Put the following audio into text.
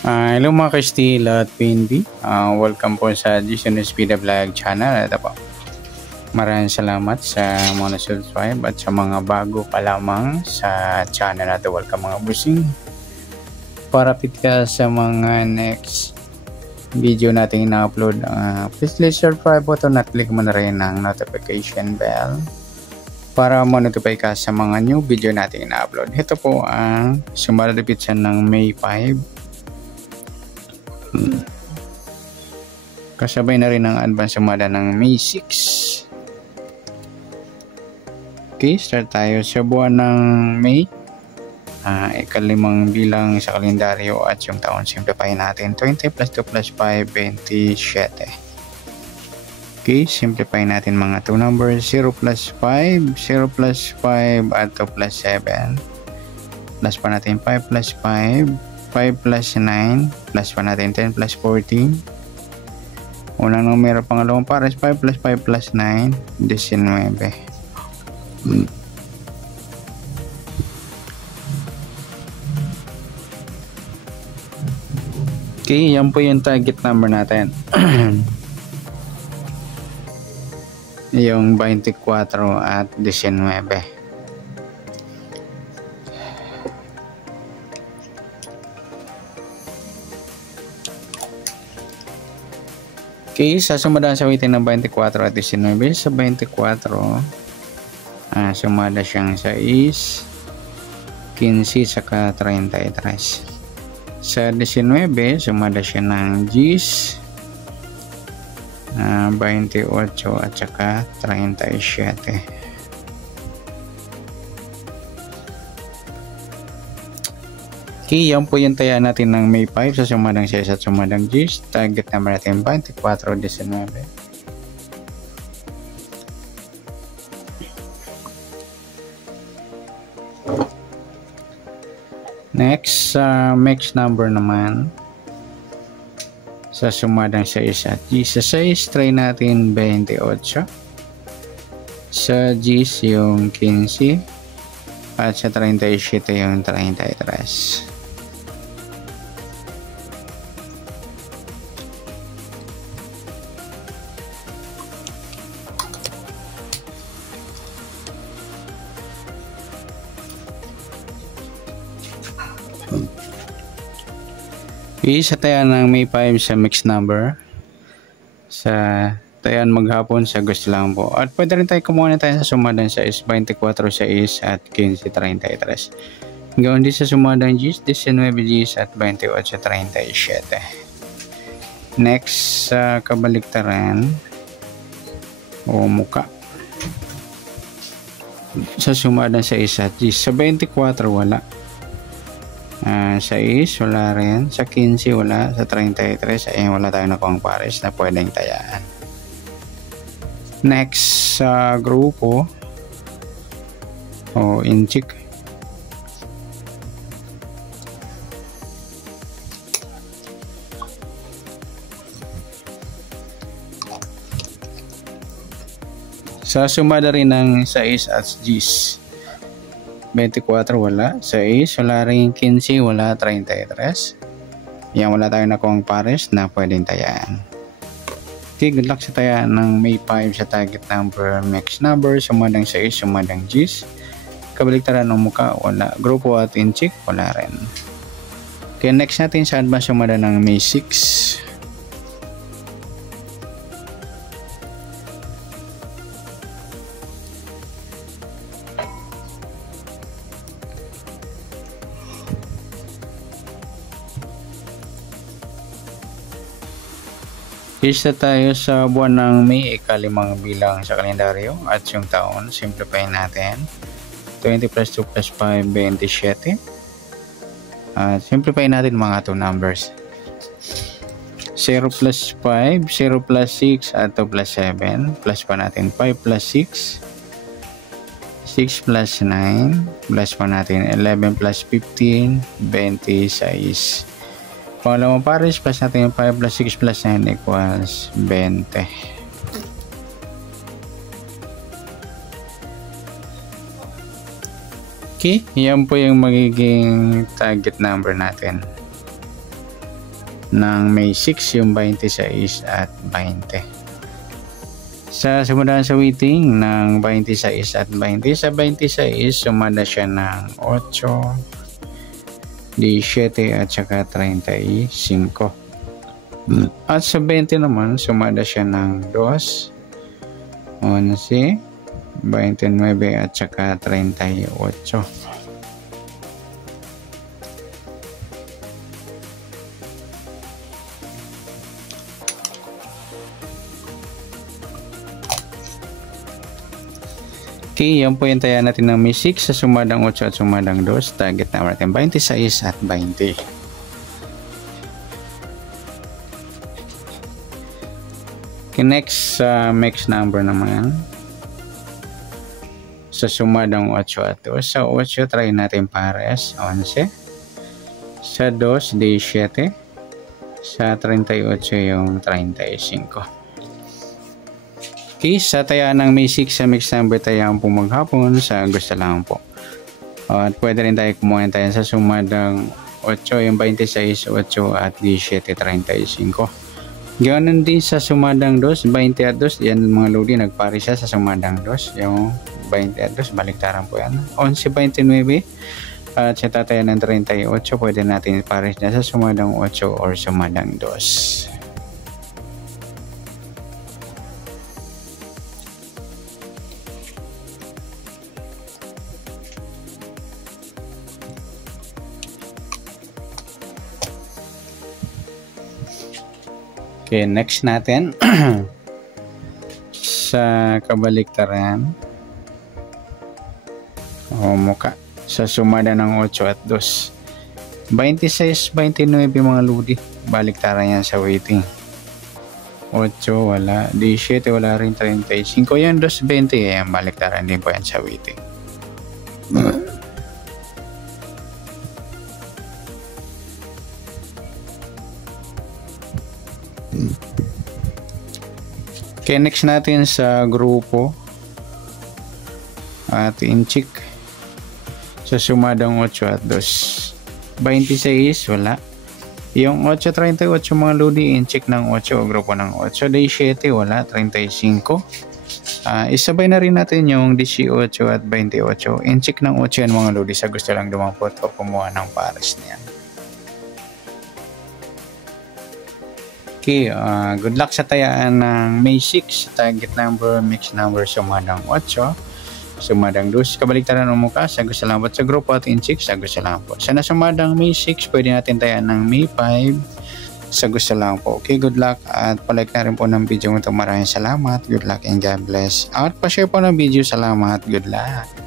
Hello mga ka-Steel at PNB. Welcome po sa Jason Speed Vlog channel. Ito po. Maraming salamat sa mga subscribe at sa mga bago pa lamang sa channel natin. Welcome mga busing. Para fit ka sa mga next video natin na-upload. Please subscribe button at click mo na rin ang notification bell para ma-notify ka sa mga new video natin na-upload. Ito po ang sumalapit ng May 5. Kasabay na rin ang advance sumada ng May 6. Okay, start tayo sa buwan ng May. Ikalimang bilang sa kalendaryo at yung taon. Simplify natin. 20 plus 2 plus 5, 27. Okay, simplify natin mga 2 numbers. 0 plus 5, 0 plus 5 at 2 plus 7. Plus pa natin 5 plus 5. 5 plus 9 plus pa natin 10 plus 14. Unang numero, pangalawang pares 5 plus 5 plus 9 19. Okay, yan po yung target number natin. Yung 24 at 19. Okay, sasumada sa weighting ng 24 at 19. Sa 24, sumada siyang 6, 15, saka 33. Sa 19, sumada siya ng 10, 28 at saka 37. Okay, yan po yung taya natin ng May 5 sa sumadang 6 at sumadang 10. Target number natin 24, 19. Next, mix number naman sa sumadang 6 at 10. Sa 6, try natin 28. Sa 10 yung 15 at sa 37 yung 33. Sa tayan ng May 5 sa mixed number, sa tayan maghapon sa gusto lang po, at pwede rin tayo kumuha na tayo sa sumadang 6, 24, 6 at 15, 33. Gawin din sa sumadang 10, 19, 10 at 28, 37. Next, sa kabaliktaran o muka sa sumadang 6 at 10. Sa 24 wala, 6 wala rin, sa 15 wala, sa 33 ayun, wala tayong nakuhang pares na pwedeng tayaan. Next, sa grupo o inchik, sa sumada rin ng 6 at 10. 24 wala, 6 wala rin, 15 wala, 33. Yan, wala tayong nakuhang pares na pwedeng tayaan. Okay, good luck sa tayaan ng May 5 sa target number, mix number, sumadang 6, sumadang 10. Kabaliktaran ng muka, wala. Grupo at inchik, wala rin. Okay, next natin sa advance sumada ng May 6. Isa tayo sa buwan ng May, ikalimang bilang sa kalendaryo at yung taon. Simplify natin. 20 plus 2 plus 5, 27. Simplify natin mga 2 numbers. 0 plus 5, 0 plus 6 at 2 plus 7. Plus pa natin 5 plus 6. 6 plus 9. Plus pa natin 11 plus 15, 26. Pangalawang pares, plus natin yung 5 plus 6 plus 9 equals 20. Okay, yan po yung magiging target number natin ng May 6, yung 26 at 20. Sa simulan sa waiting ng 26 at 20, sa 26 sumada siya ng 8, 17 at saka 35. At sa 20 naman sumada siya ng 2, 11, 29 at saka 38. Okay, yan po yung taya natin ng May 6 sa sumadang 8 at sumadang 2. Target number natin 26 at 20. Okay, next mix number naman. Sa sumadang 8 at 2. Sa 8, try natin pares 11. Sa 2, 17. Sa 38 yung 35. Okay, sa taya ng May 6 sa mix number tayaan po maghapon sa gusto lang po. At pwede rin tayo kumuha tayo sa sumadang 8, yung 26, 8 at 17, 35. Ganoon din sa sumadang 2, 20 at 2. Yan mga lodi, nagpari siya sa sumadang 2. Yung 20 at 2, baliktaran po yan. 11, 29. At sa tataya ng 38, pwede natin iparis na sa sumadang 8 or sumadang 2. Okay, next natin sa kabaliktaran o muka sa sumada ng 8 at 2. 26, 29 mga ludi. Baliktaran yan sa waiting. 8 wala, 17 wala rin, 35. Yan 220 yan, baliktaran din po yan sa waiting. Okay, next natin sa grupo at inchik sa sumadang 8 at 2. 26 wala. Yung 8.38 mga lodi, inchik ng 8 o grupo ng 8. 17 wala, 35. Isabay na rin natin yung 18 at 28. Inchik ng 8 yan mga lodi, sa gusto lang dumampot o kumuha ng pares niyan. Okay, good luck sa tayaan ng May 6. Target number, mix number, sumadang 8, sumadang 2. Kabaliktaran ng muka, sa gusto lang po. Sa grupo at inchik, sa gusto lang po. Sa nasumadang May 6, pwede natin tayaan ng May 5, sa gusto lang po. Okay, good luck. At palike na rin po ng video ito. Maraming salamat. Good luck and God bless. At pa-share po ng video. Salamat. Good luck.